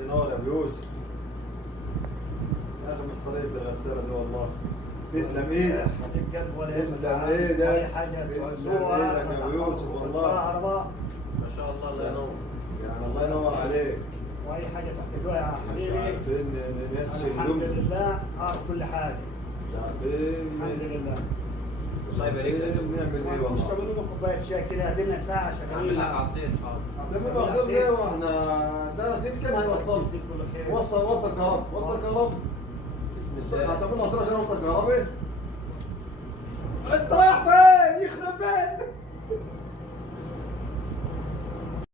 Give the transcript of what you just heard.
نور يا ابو يوسف. يا اخي من طريقة الغسالة دي والله. تسلم ايدك. تسلم ايدك. اي حاجه تسلم ايدك يا ابو يوسف والله. ما شاء الله الله ينور. يعني الله ينور عليك. واي حاجه تحتاجوها يا مش حبيبي. عارفين نغسل الحمد هدومنا. لله اعرف كل حاجه. مش عارفين الحمد لله. الله يبارك لك. نعمل ايه مش والله. تعملوا لنا كوبايه شاي كده ادينا ساعه اعمل شغالين. لك عصير حاضر. هتعمل عصير ليه واحنا ده سلك كان هيوصل. وصل كهرباء. وصل كهرباء. بسم الله. هتعمل عصير عشان اوصل كهرباء. انت رايح فين؟ يخرب بيتك.